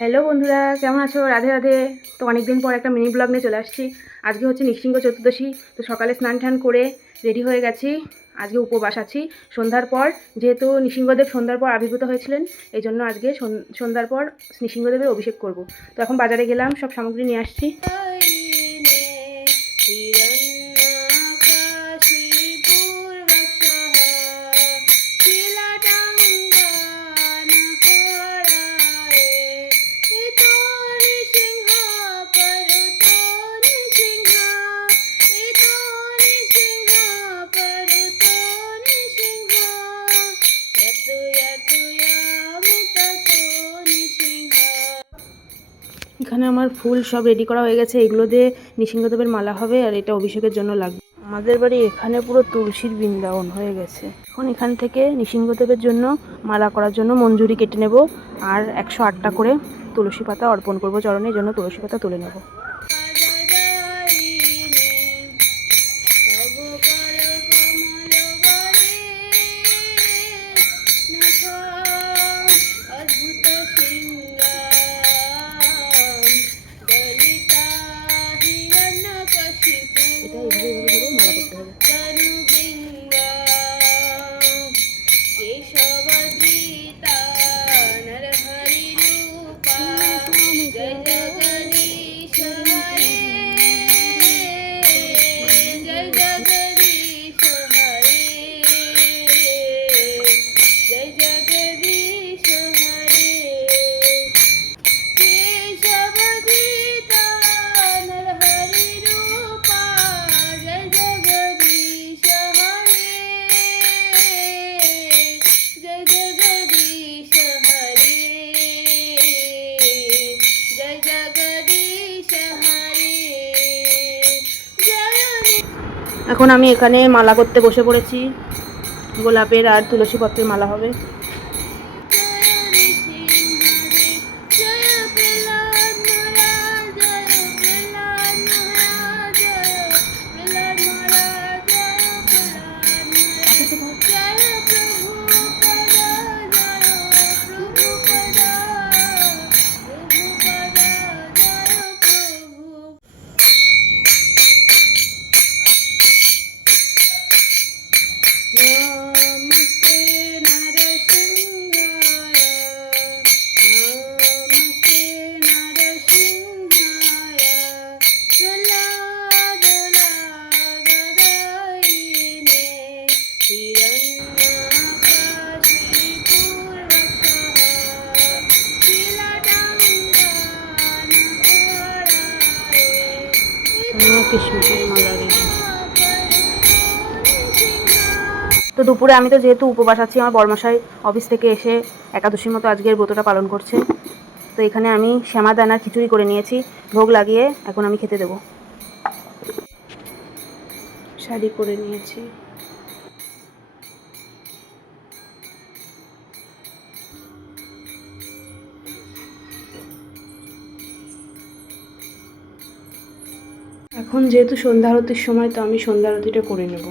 Hello বন্ধুরা, কেমন আছো? রাধে রাধে। তো অনেকদিন পর একটা মিনি ব্লগ নিয়ে চলে আসছি। আজকে হচ্ছে নৃসিংহ চতুর্দশী। তো সকালে স্নান টান করে রেডি হয়ে গেছি। আজকে উপবাস আছি সন্ধ্যার পর, যেহেতু নৃসিংহদেব সন্ধ্যার পর আবির্ভূত হয়েছিলেন, এই জন্য আজকে সন্ধ্যার পর নৃসিংহদেবের অভিষেক করব। তো এখন বাজারে গেলাম, সব সামগ্রী নিয়ে আসছি। এখানে আমার ফুল সব রেডি করা হয়ে গেছে। এগুলো দিয়ে নৃসিংহদেবের মালা হবে, আর এটা অভিষেকের জন্য লাগবে। আমাদের বাড়ি এখানে পুরো তুলসীর বৃন্দাবন হয়ে গেছে। এখন এখান থেকে নৃসিংহদেবের জন্য মালা করার জন্য মঞ্জুরি কেটে নেব, আর 108টা করে তুলসী পাতা অর্পণ করব চরণের জন্য। তুলসী পাতা তুলে নেব। এখন আমি এখানে মালা করতে বসে পড়েছি। গোলাপের আর তুলসী পত্রের মালা হবে। কিশমিশের মালা রেডি। তো দুপুরে আমি তো যেহেতু উপবাস আছি, আমার বড়মশাই অফিস থেকে এসে একাদশীর মতো আজকের ব্রতটা পালন করছে। তো এখানে আমি শ্যামা দানার খিচুড়ি করে নিয়েছি, ভোগ লাগিয়ে এখন আমি খেতে দেবো। শাড়ি পরে নিয়েছি। এখন যেহেতু সন্ধ্যা আরতির সময়, তো আমি সন্ধ্যা আরতিটা করে নেব।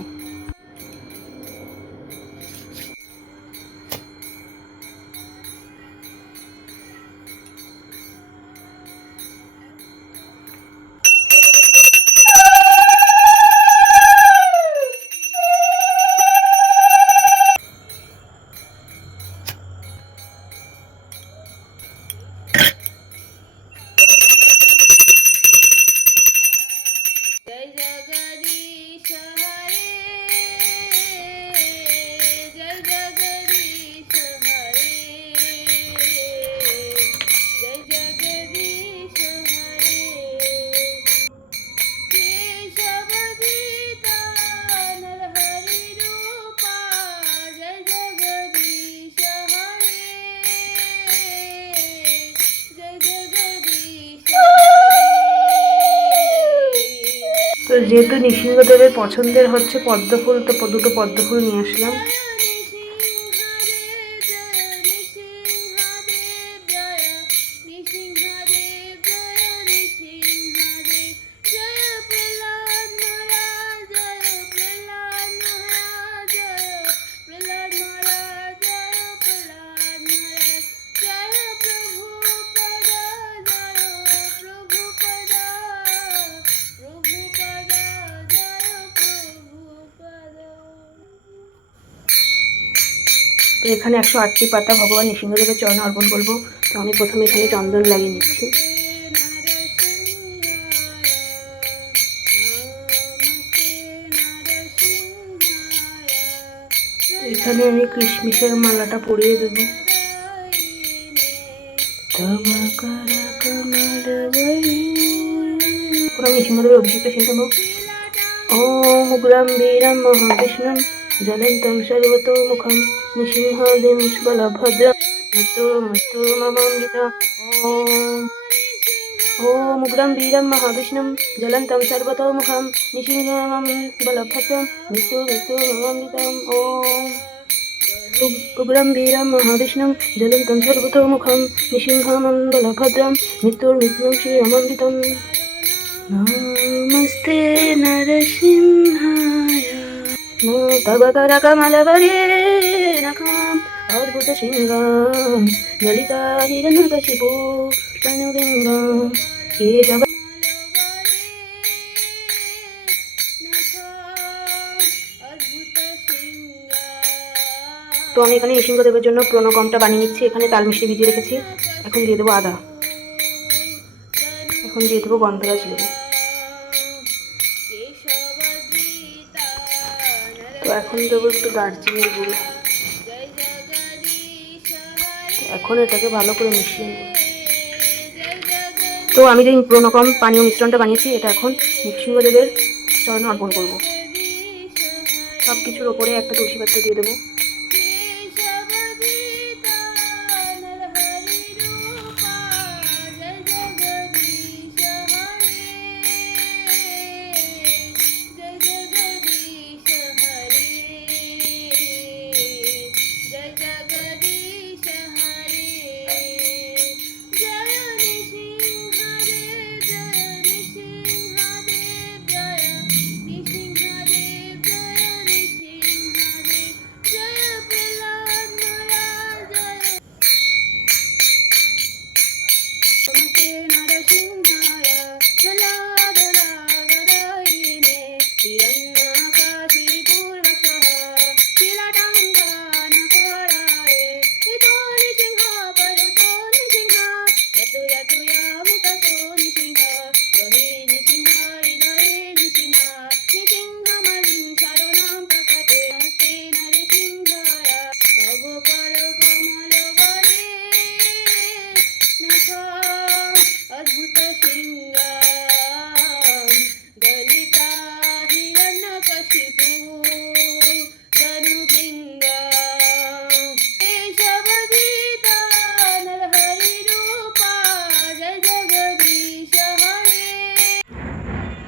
তো যেহেতু নৃসিংহদেবের পছন্দের হচ্ছে পদ্মফুল, তো দুটো পদ্মফুল নিয়ে আসলাম। এখানে 108টি পাতা ভগবান নৃসিংহদেবের চরণে অর্পণ করবো। তো আমি প্রথমে এখানে চন্দন লাগিয়ে নিচ্ছি। এখানে আমি কিশমিশের মালাটা পরিয়ে দেবো। নৃসিংহদেবের অভিষেকটা শেষ হলো। ওম উগ্রম বীরম মহাবিষ্ণুম জ্বলন্तं সর্বতোমুখম নৃসিংহদেবং বলভদ্রম মৃত্যুর্মমামৃতা। ওম উগ্রম বীরম মহাবিষ্ণুম জ্বলন্तं সর্বতোমুখম নৃসিংহদেবং বলভদ্রম মৃত্যুর্মমামৃতম। ওম উগ্রম বীরম মহাবিষ্ণুম জ্বলন্तं সর্বতোমুখম নৃসিংহদেবং বলভদ্রম মৃত্যুর্মৃত্যুমৃত্যুমৃতম। নমস্তে নরসিংহায় তব কর কমলবরে নখম অদ্ভুত সিংহম ললিতা হিরণ্যকশিপু তনুবিঙ্গম কেশব। তো আমি এখানে নৃসিংহদেবের জন্য প্রণকমটা বানিয়ে নিচ্ছি। এখানে তাল মিষ্টি ভিজিয়ে রেখেছি। এখন দিয়ে দেবো আদা, এখন দিয়ে দেবো গন্ধরাজ লেবু। তো এখন দেবো একটু দারচিনির গুঁড়ো। এখন এটাকে ভালো করে মিশিয়ে নেব। তো আমি যে প্রণকম পানীয় মিশ্রণটা বানিয়েছি এটা এখন নৃসিংহদেবের চরণে অর্পণ করব। সব কিছুর ওপরে একটা তুলসী পাতা দিয়ে দেবো।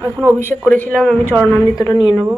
এখন অভিষেক করেছিলাম, আমি চরণামৃতটা নিয়ে নেব।